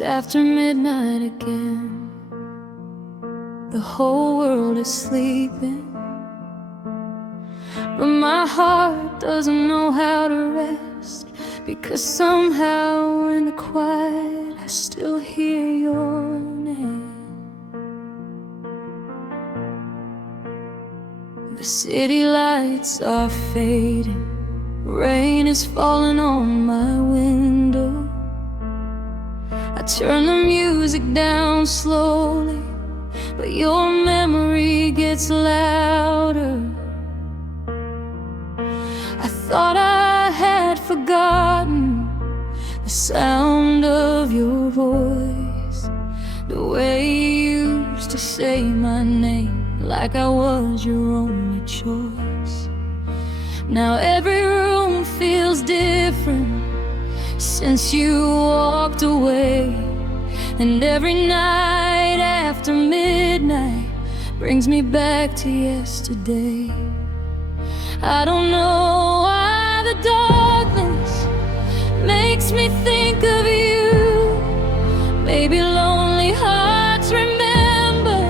It's after midnight again. The whole world is sleeping, but my heart doesn't know how to rest, because somehow in the quiet I still hear your name. The city lights are fading, rain is falling on my window. I turn the music down slowly, but your memory gets louder. I thought I had forgotten the sound of your voice, the way you used to say my name like I was your only choice. Now every room feels different since you walked away, and every night after midnight brings me back to yesterday. I don't know why the darkness makes me think of you. Maybe lonely hearts remember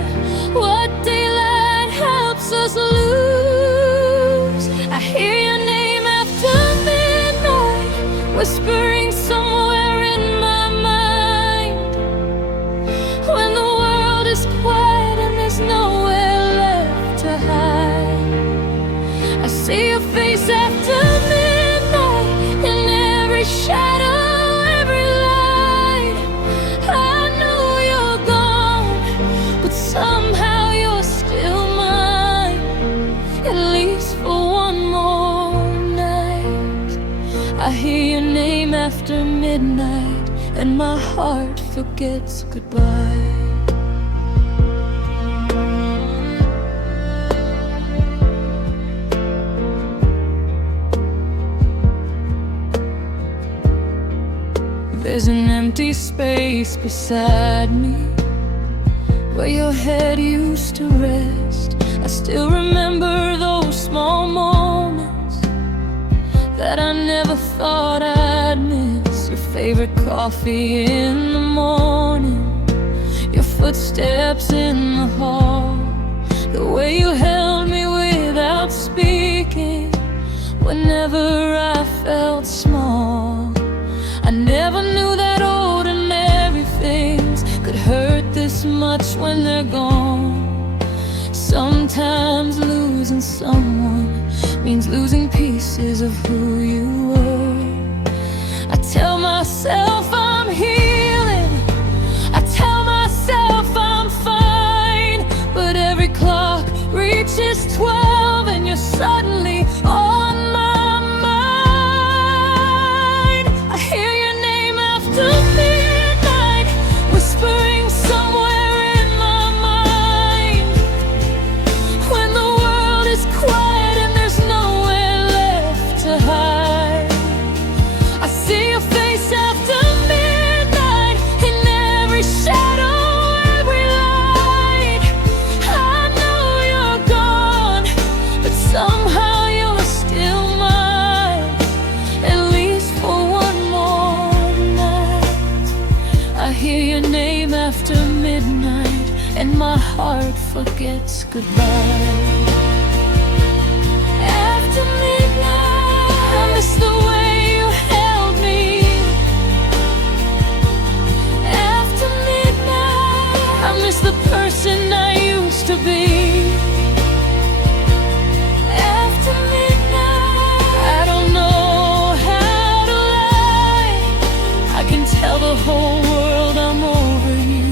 what daylight helps us lose. I hear your name after midnight, whispering somewhere in my mind. When the world is quiet and there's nowhere left to hide, I see your face after midnight in every shadow, every light. I know you're gone, but somehow you're still mine, at least for one more night. I hear your name after midnight, and my heart forgets goodbye. There's an empty space beside me where your head used to rest. I still remember those small moments that I never thought I'd miss. Your favorite coffee in the morning, your footsteps in the hall, the way you held me without speaking whenever I felt small. I never knew that ordinary things could hurt this much when they're gone. Sometimes losing someone means losing pieces of who you were. I tell myself I'm healing, I tell myself I'm fine, but every clock reaches 12 and you're suddenly on my mind. I hear your name after midnight, whispering somewhere in my mind. When the world is quiet and there's nowhere left to hide, I see your face after midnight in every shadow, every light. I know you're gone, but somehow you're still mine, at least for one more night. I hear your name after midnight, and my heart forgets goodbye. After midnight, I miss the way you held me. After midnight, I miss the person I used to be. After midnight, I don't know how to lie. I can tell the whole world I'm over you,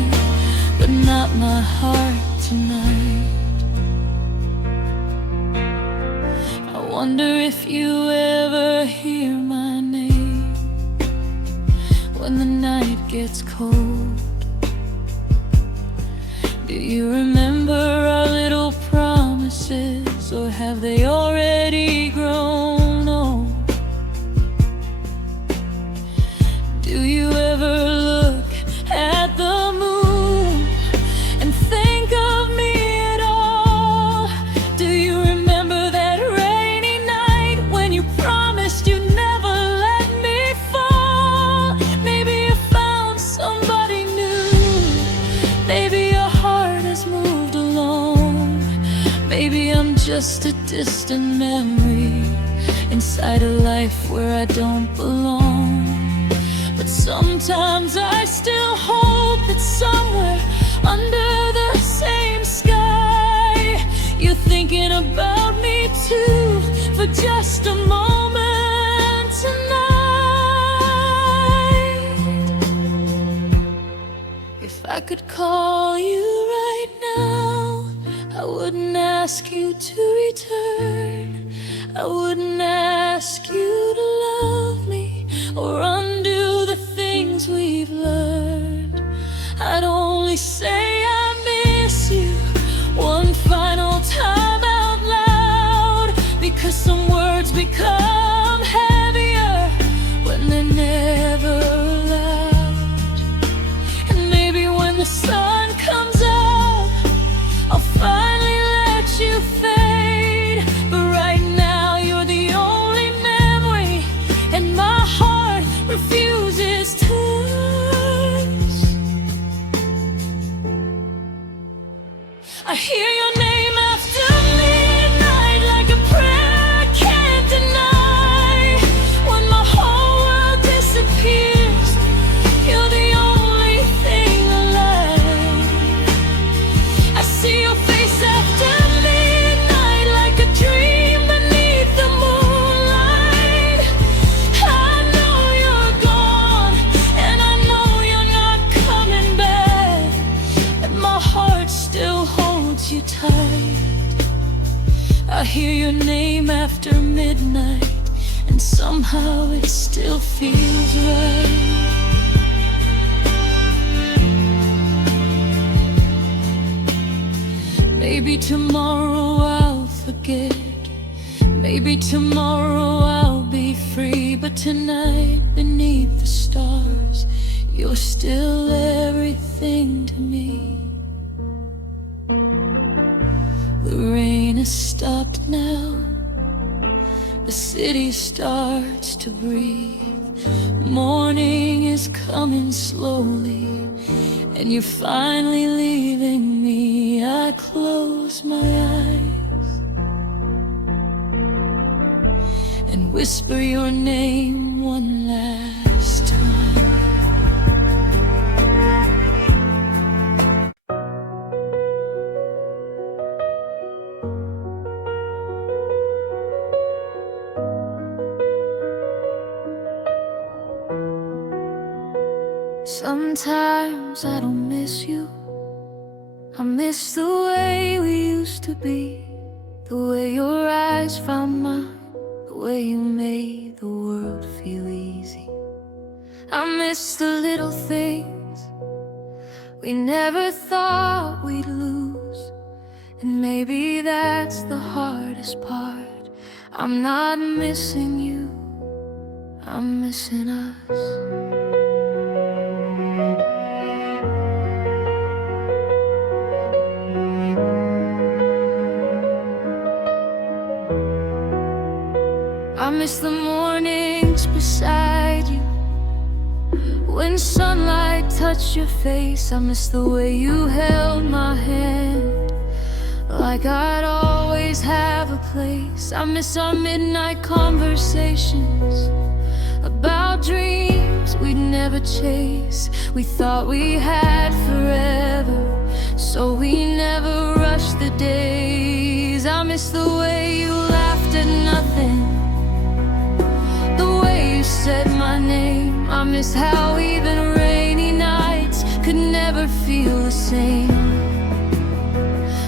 but not my heart tonight. I wonder if you ever hear my name when the night gets cold. Do you remember our little promises, or have they already grown old? Do you ever look at the moon and think of me at all? Do you remember that rainy night when you promised you'd never let me fall? Maybe you found somebody Maybe your heart has moved along. Maybe I'm just a distant memory inside a life where I don't belong. But sometimes I still hope that somewhere under the same sky you're thinking about me too, for just a moment tonight. If I could call you right now, I wouldn't ask you to return. I wouldn't ask you to love me or undo the things we've learned. I'd only say I miss you one final time out loud, because some words become heavier when they're never allowed. And maybe when the sun comes out, I'll finally let you fade. But right now you're the only memory, and my heart refuses to touch. I hear your name after midnight like a prayer I can't deny. When my whole world disappears, you're the only thing alive. I see your face after midnight like a dream beneath the moonlight. I know you're gone, and I know you're not coming back, and my heart still holds you tight. I hear your name after midnight, and somehow it still feels right. Maybe tomorrow I'll forget, maybe tomorrow I'll be free, but tonight beneath the stars, you're still everything to me. The rain has stopped now, the city starts to breathe. Morning is coming slowly, and you're finally leaving me. I close my eyes and whisper your name one last time. Sometimes I don't miss you. I miss the way we used to be, the way your eyes found mine, the way you made the world feel easy. I miss the little things we never thought we'd lose, and maybe that's the hardest part. I'm not missing you, I'm missing us. I miss the mornings beside you, when sunlight touched your face. I miss the way you held my hand, like I'd always have a place. I miss our midnight conversations about dreams we'd never chase. We thought we had forever, so we never rushed the days. I miss the way you laughed at nothing, said my name. I miss how even rainy nights could never feel the same.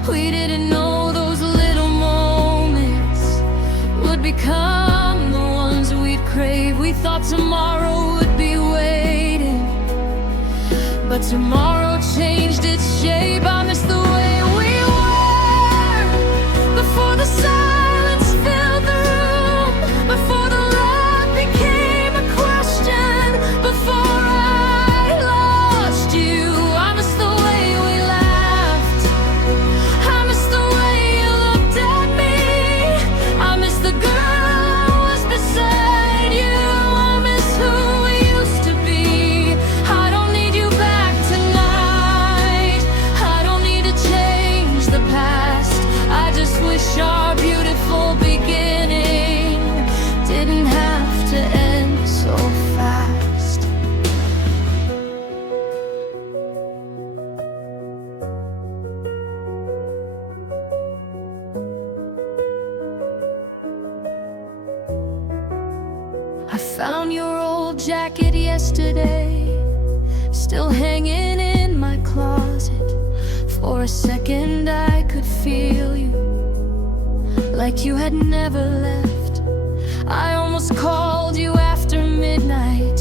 We didn't know those little moments would become the ones we'd crave. We thought tomorrow would be waiting, but tomorrow changed its shape. I miss the way we were before the silence filled the room, before the became a question, before I lost you. I miss the way we laughed, I miss the way you looked at me, I miss the girl who was beside you, I miss who we used to be. I don't need you back tonight, jacket yesterday, still hanging in my closet. For a second I could feel you, like you had never left. I almost called you after midnight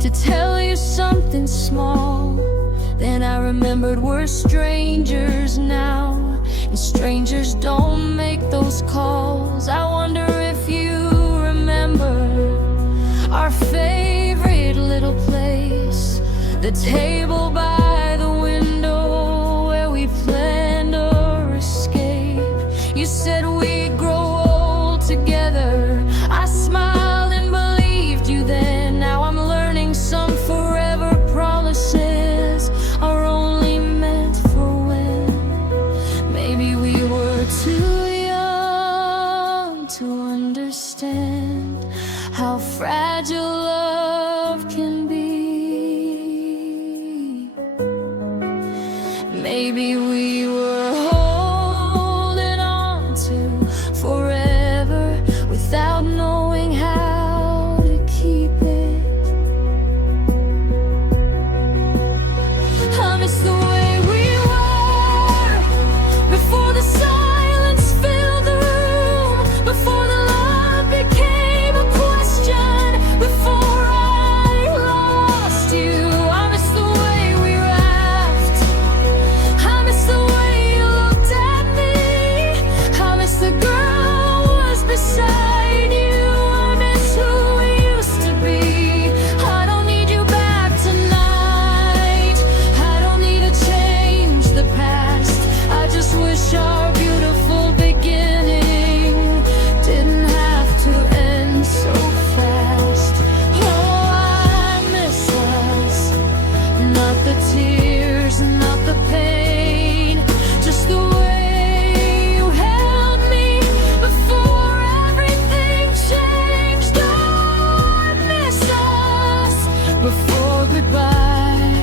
to tell you something small. Then I remembered we're strangers now, and strangers don't make those calls. I wonder if you remember our favorite little place, the table by the window where we planned our escape. You said we'd grow old together. I smiled and believed you then. Now I'm learning some forever promises are only meant for when maybe we were too young to understand how fragile love can be. Maybe we were holding on to forever without knowing how to keep it. I miss the way we were before the silence filled the room, before the love became a question, before I lost you. I miss the way we laughed, I miss the way you looked at me, I miss the girl who was beside you, I miss who we used to be. I don't need you back tonight, I don't need to change the past. I just wish our beautiful beginning didn't have to end so fast. Oh, I miss us, not the tears, not the pain, just the way you held me before everything changed. Oh, I miss us before goodbye,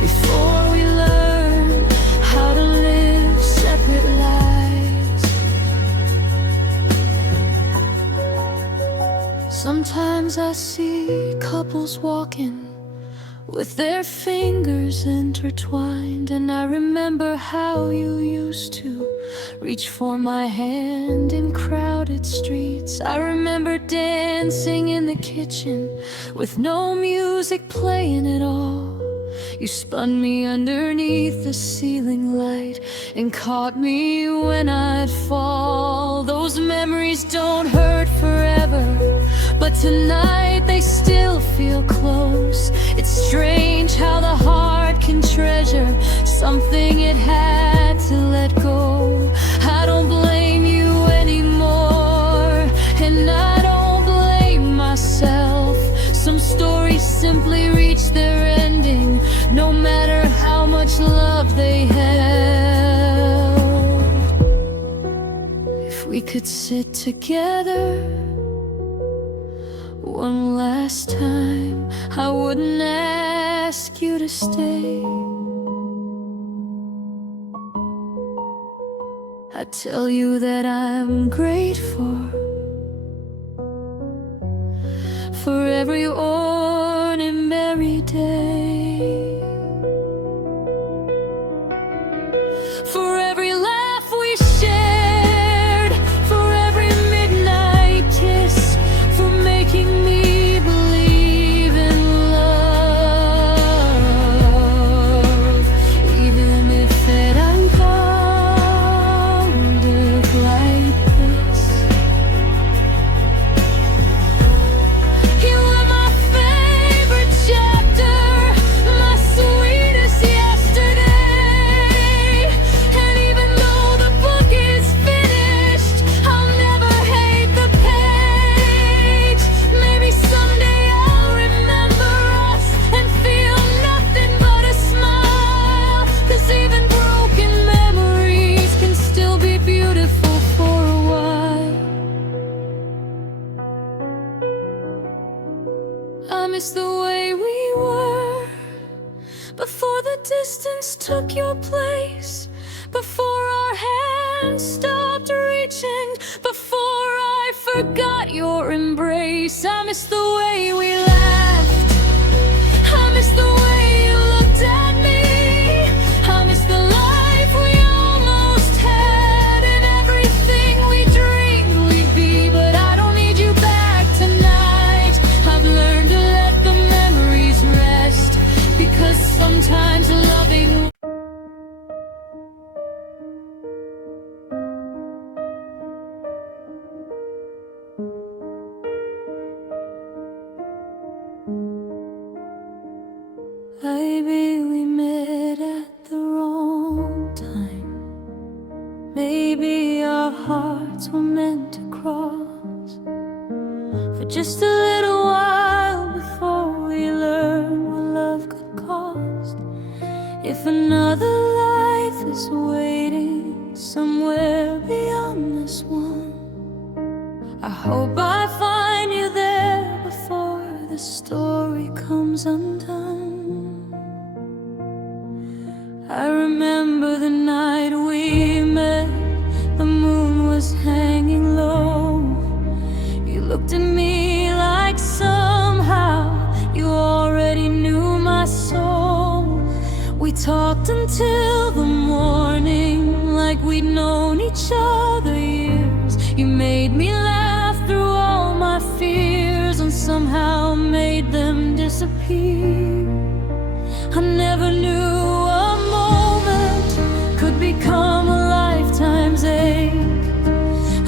before we learn how to live separate lives. Sometimes I see couples walking with their fingers intertwined, and I remember how you used to reach for my hand in crowded streets. I remember dancing in the kitchen with no music playing at all. You spun me underneath the ceiling light and caught me when I'd fall. Those memories don't hurt forever, but tonight they still feel close. It's strange how the heart can treasure something it had to let go. I don't blame you anymore, and I don't blame myself. Some stories simply reach their ending, no matter how much love they held. If we could sit together one last time, I wouldn't ask you to stay. I'd tell you that I'm grateful for every ordinary day, for every laugh we shared, for every midnight kiss, for making me believe in love, even if it unfolded like this. You were my favorite chapter, my sweetest yesterday. And even though the book is finished, I'll never hate the page. Maybe someday I'll remember us and feel nothing but a smile. 'Cause even broken memories can still be beautiful for a while. I miss the way we were before the distance took your place, before our hands stopped reaching, before I forgot your embrace. I miss the way we laughed, I miss the way you looked at me, I miss the life we almost had and everything we dreamed we'd be. But I don't need you back tonight. I've learned to let the memories rest, because sometimes loving maybe we met at the wrong time. Maybe our hearts were meant to cross for just a little while before we learned what love could cost. If another life is waiting somewhere beyond this one, I hope I find you there before the story comes undone. I remember the night we met, the moon was hanging low. You looked at me like somehow you already knew my soul. We talked until the morning like we'd known each other years. You made me laugh through all my fears and somehow made them disappear. I never knew a moment could become a lifetime's ache.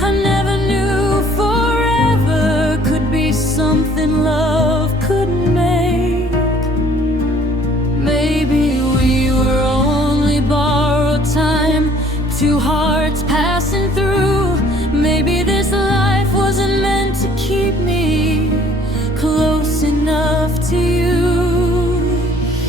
I never knew forever could be something love couldn't make. Maybe we were only borrowed time, two hearts passing through. Maybe this life wasn't meant to keep me close enough to you.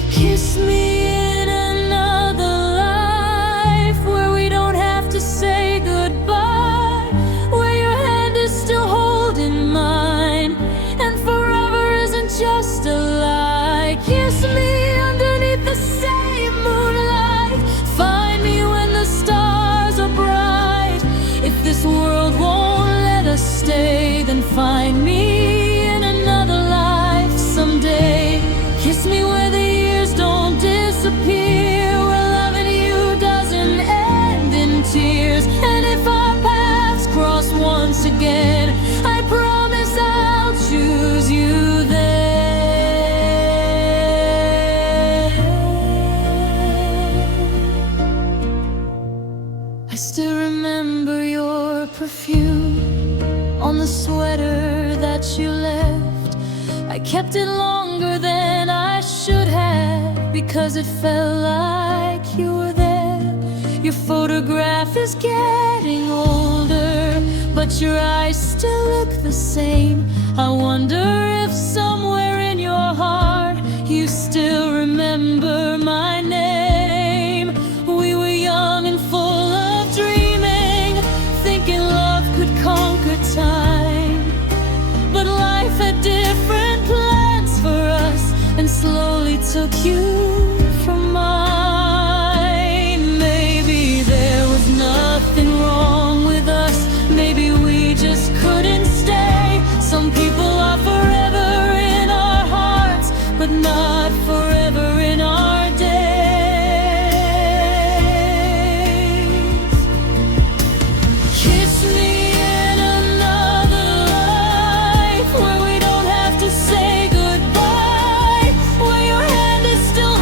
Kiss me in another life where we don't have to say goodbye, where your hand is still holding mine and forever isn't just a lie. Kiss me underneath the same moonlight, find me when the stars are bright. If this world won't let us stay, then find me in another life someday. Kiss me where the years don't disappear, where loving you doesn't end in tears. And if our paths cross once again, I promise I'll choose you there. I still remember your perfume on the sweater that you left. I kept it longer than I should have, because it felt like you were there. Your photograph is getting older, but your eyes still look the same. I wonder if somewhere in your heart you still remember my name. We were young and full of dreaming, thinking love could conquer time. But life had different plans for us and slowly took you from mine. Maybe there was nothing wrong with us, maybe we just couldn't stay. Some people are forever in our hearts, but not forever in our days. Kiss me in another life where we don't have to say goodbye, where your hand is still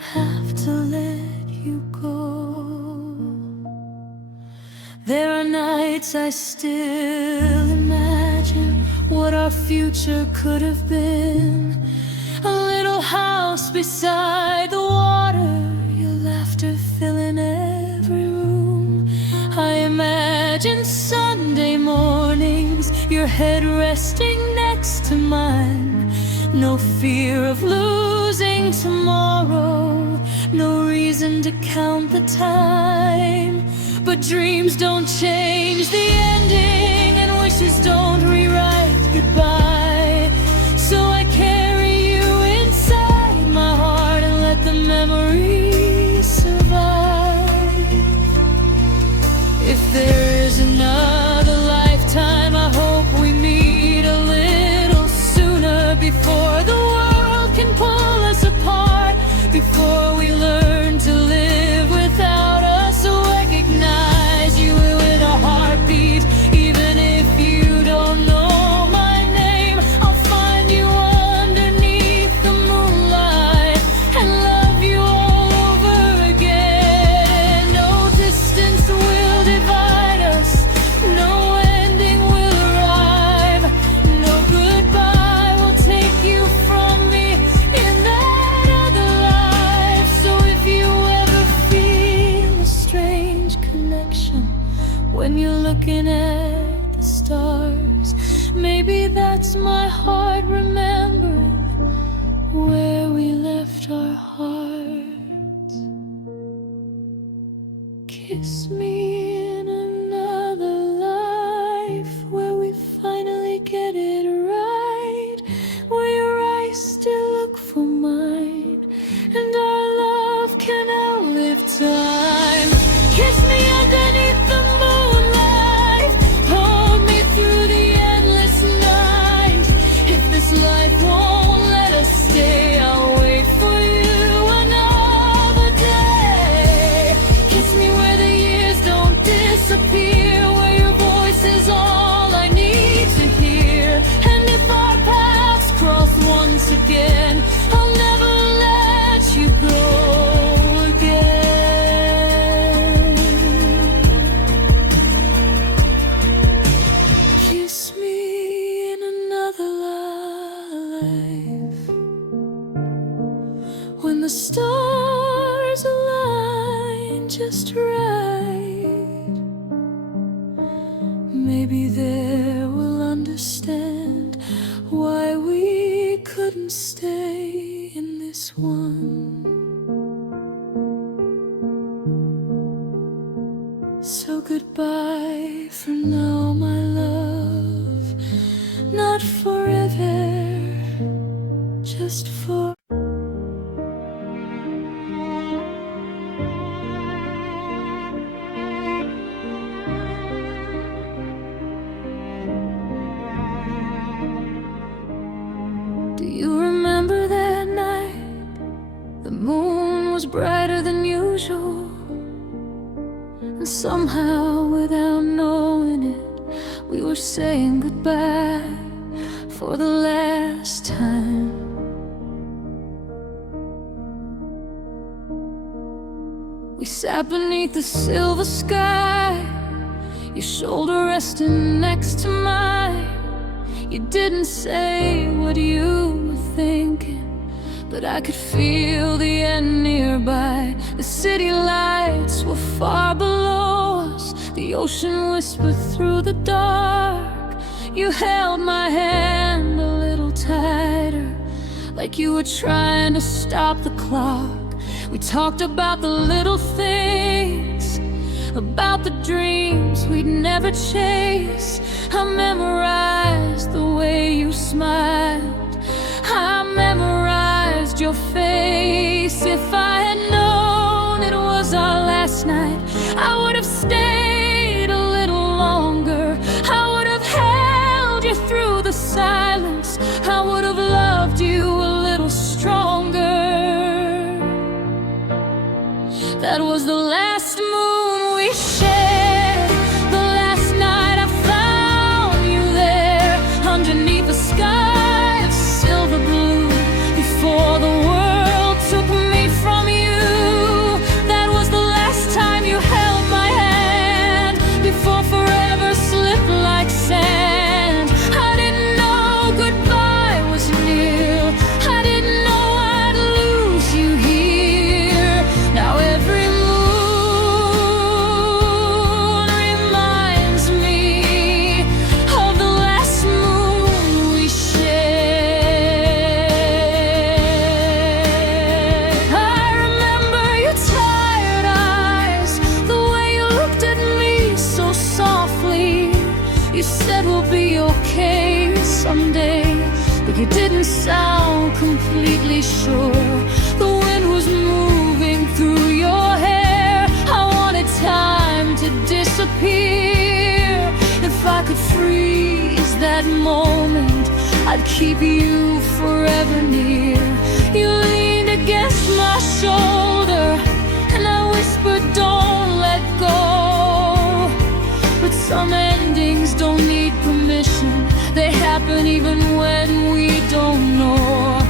don't have to let you go. There are nights I still imagine what our future could have been. A little house beside the water, your laughter filling every room. I imagine Sunday mornings, your head resting next to mine. No fear of losing tomorrow, no reason to count the time. But dreams don't change the ending, and wishes don't rewrite goodbye. So I carry you inside my heart and let the memories survive. If there is another lifetime, I hope we meet a little sooner, before the world can pull us apart, before we learn to live without us. So recognize you with a heartbeat, even if you don't know my name. I'll find you underneath the moonlight and love you all over again. No distance will divide us, no ending will arrive, no goodbye will take you from me in that other life. So if you ever feel a strange connection when you're looking at the stars, maybe that's my heart remembering where we left our hearts. Kiss me in another life, where we finally get it right, where your eyes still look for mine, and our love can outlive time. Kiss me underneath the moonlight, hold me through the endless night. If this life won't let us stay, I'll wait for you another day. Kiss me where the years don't disappear, where your voice is all I need to hear. And if our paths cross once again, I'll never let you go again. Kiss me in another life, when the stars align just right. Maybe there we'll understand why we couldn't stay in this one. So goodbye for now, my love. Not forever, just for Do you remember that night? The moon was brighter than usual, and somehow, without knowing it, we were saying goodbye for the last time. We sat beneath the silver sky, your shoulder resting next to mine. You didn't say what you were thinking, but I could feel the end nearby. The city lights were far below us, the ocean whispered through the dark. You held my hand a little tighter, like you were trying to stop the clock. We talked about the little things, about the dreams we'd never chase. I memorized the way you smiled, I memorized your face. If I had known it was our last night, I would have stayed a little longer. I would have held you through the silence, I would have loved you a little stronger. That was the last moon we shared, the last night I found you there, underneath a sky of silver blue, before the world took me from you. didn't sound completely sure. The wind was moving through your hair. I wanted time to disappear. If I could freeze that moment, I'd keep you forever near. You leaned against my shoulder, and I whispered, don't let go. But some endings don't need permission. They happen even when we don't know.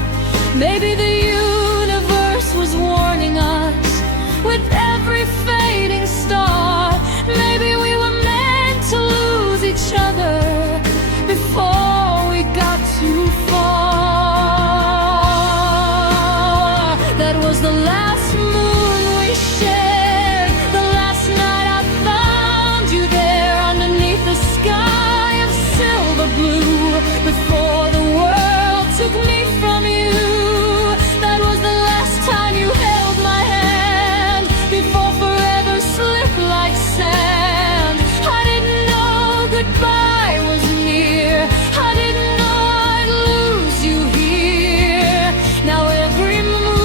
Maybe the universe was warning us with every fading star. Maybe we were meant to lose each other before we got too far. That was the last moon we shared, the last night I found you there underneath the sky of silver blue, before the world took me from you. That was the last time you held my hand, before forever slipped like sand. I didn't know goodbye was near. I didn't know I'd lose you here. Now every moon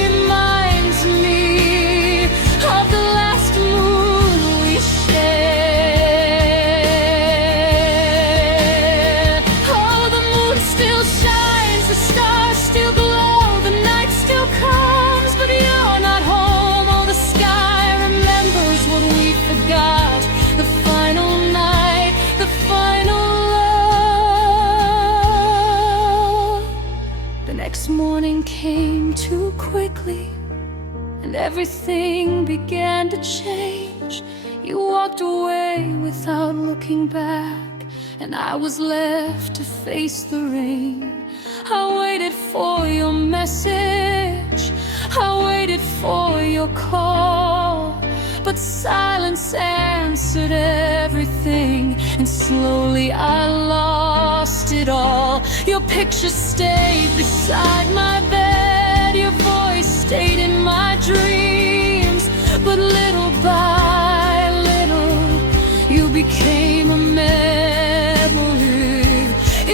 reminds me of the last moon we shared. Oh, the moon still shines, the stars still glow, the night still comes, but you're not home. Oh, the sky remembers what we forgot. The final night, the final love. The next morning came too quickly, and everything began to change. You walked away without looking back, and I was left to face the rain. I waited for your message, I waited for your call, but silence answered everything, and slowly I lost it all. Your picture stayed beside my bed, your voice stayed in my dreams, but little by little you became a memory.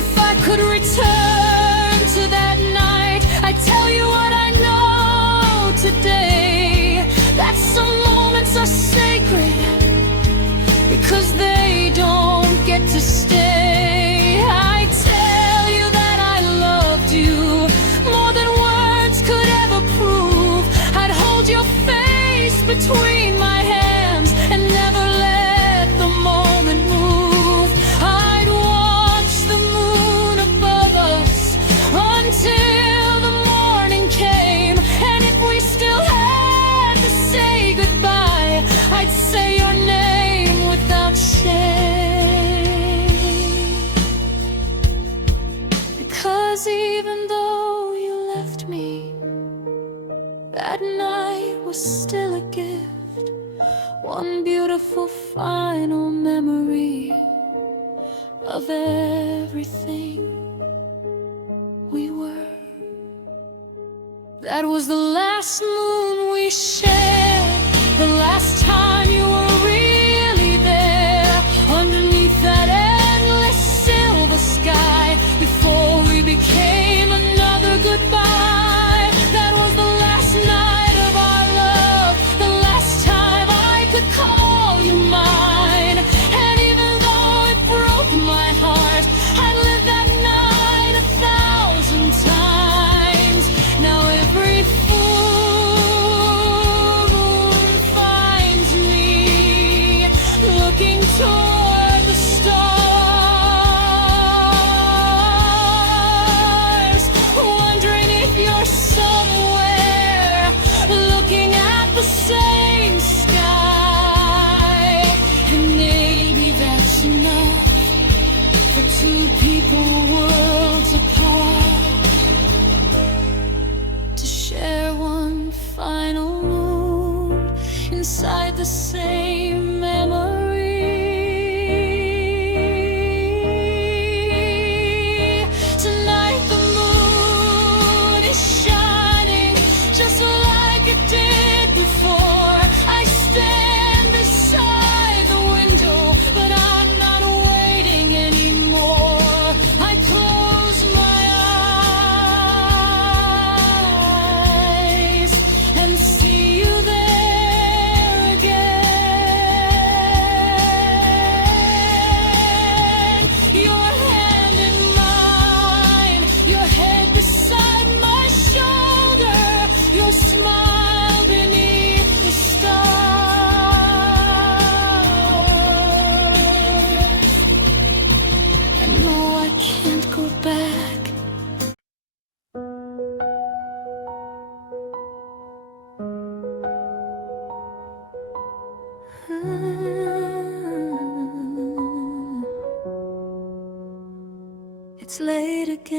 If I could return to that night, I'd tell you what I know today, that some moments are sacred because they don't get to stay. I tell you that I loved you more than words could ever prove. I'd hold your face between my hands and never let the moment move. I'd watch the moon above us until the morning came, and if we still had to say goodbye, I'd say your name without shame. Because even though you left me, that night was still a gift, one beautiful final memory of everything we were. That was the last moon we shared, the last time you were really there, underneath that endless silver sky, before we became another goodbye. That was the last night of our love, the last time I could call you mine. And even though it broke my heart, I'd live that night 1,000 times. Now every full moon finds me looking toward the stars.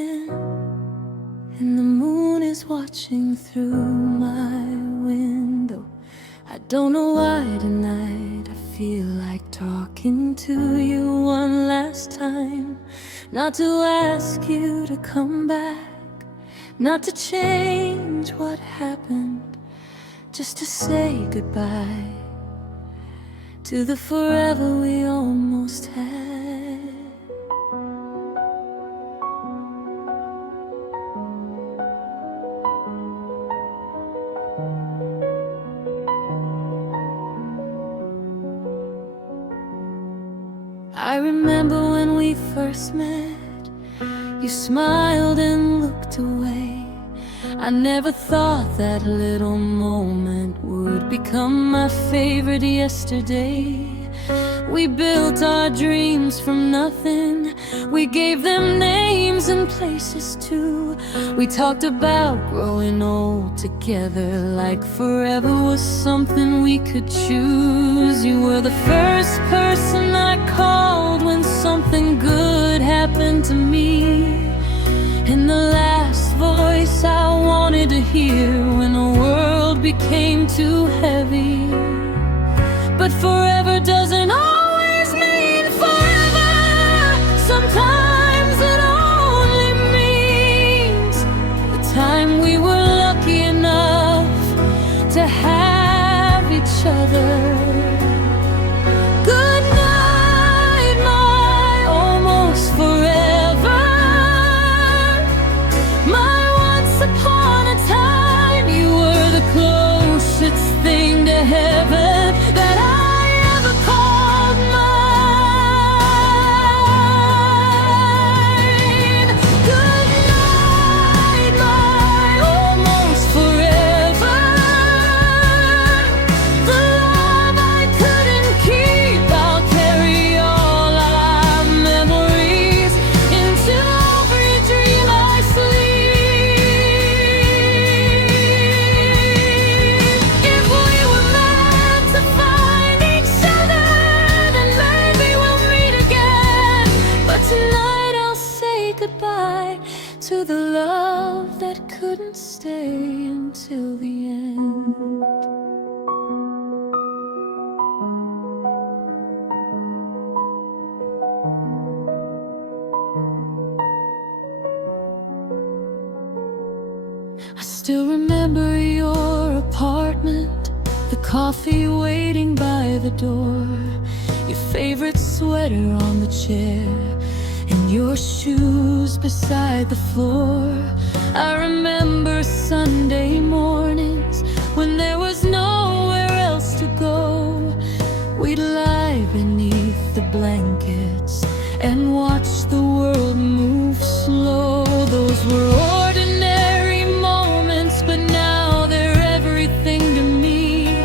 again, and the moon is watching through my window. I don't know why tonight I feel like talking to you one last time. Not to ask you to come back, not to change what happened, just to say goodbye to the forever we almost had. I remember when we first met, you smiled and looked away. I never thought that little moment would become my favorite yesterday. We built our dreams from nothing, we gave them names and places too. We talked about growing old together, like forever was something we could choose. You were the first person I called when something good happened to me, and the last voice I wanted to hear when the world became too heavy. But forever doesn't always mean forever. Sometimes it only means the time we were lucky enough to have each other. Good night, my almost forever. My once upon a time, you were the closest thing to heaven that I ever called mine. Good night, my almost forever. The love I couldn't keep, I'll carry all our memories into every dream I sleep. If we were meant to find each other, then maybe we'll meet again. But tonight I'll say goodbye to the love that couldn't stay until the end. I still remember your apartment, the coffee waiting by the door, your favorite sweater on the chair, and your shoes beside the floor. I remember Sunday mornings when there was nowhere else to go. We'd lie beneath the blankets and watch the world move slow. Those were ordinary moments, but now they're everything to me.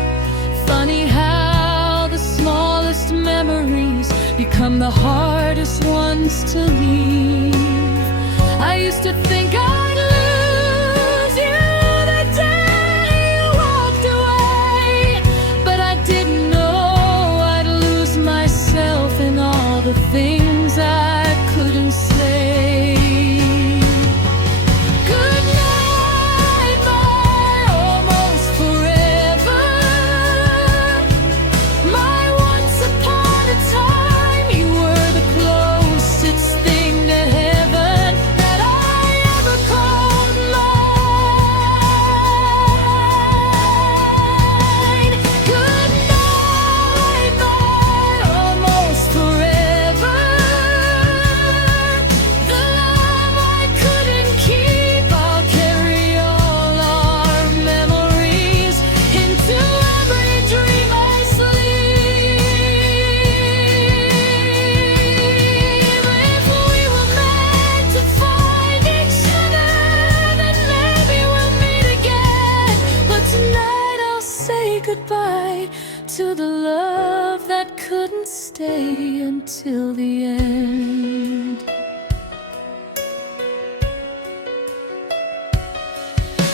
Funny how the smallest memories become the hardest ones to leave. I used to think I'd lose you the day you walked away, but I didn't know I'd lose myself in all the things I couldn't say. Good night, my almost forever. My once upon a time, you were the closest thing to heaven that I ever called mine. Good night, my almost forever. The love I couldn't keep, I'll carry all our memories into every dream I sleep. If we were meant to find each other, then maybe we'll meet again. But tonight I'll say goodbye to the love that couldn't stay until the end.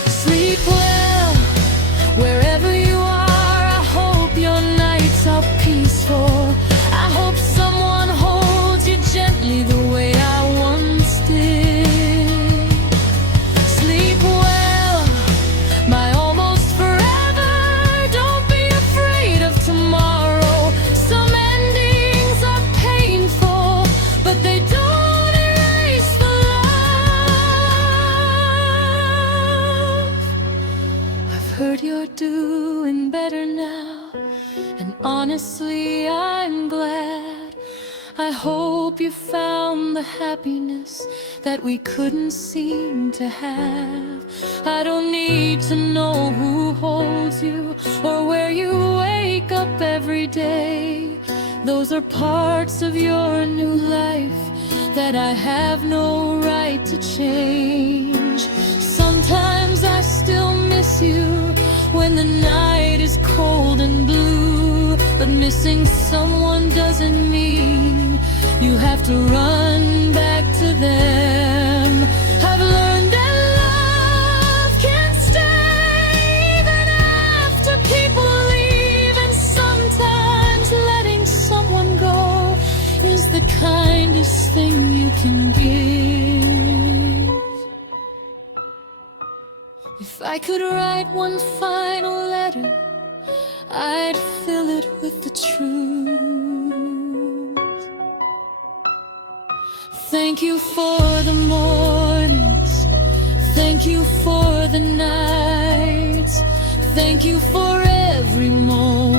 Sleep well, wherever you are. I hope your nights are peaceful. I hope someone holds you gently the way I once did. you're doing better now, and honestly, I'm glad. I hope you found the happiness that we couldn't seem to have. I don't need to know who holds you or where you wake up every day. Those are parts of your new life that I have no right to change. Sometimes I still miss you when the night is cold and blue, but missing someone doesn't mean you have to run back to them. I've learned that love can stay even after people leave, and sometimes letting someone go is the kindest thing you can give. If I could write one final letter, I'd fill it with the truth. Thank you for the mornings, thank you for the nights, thank you for every moment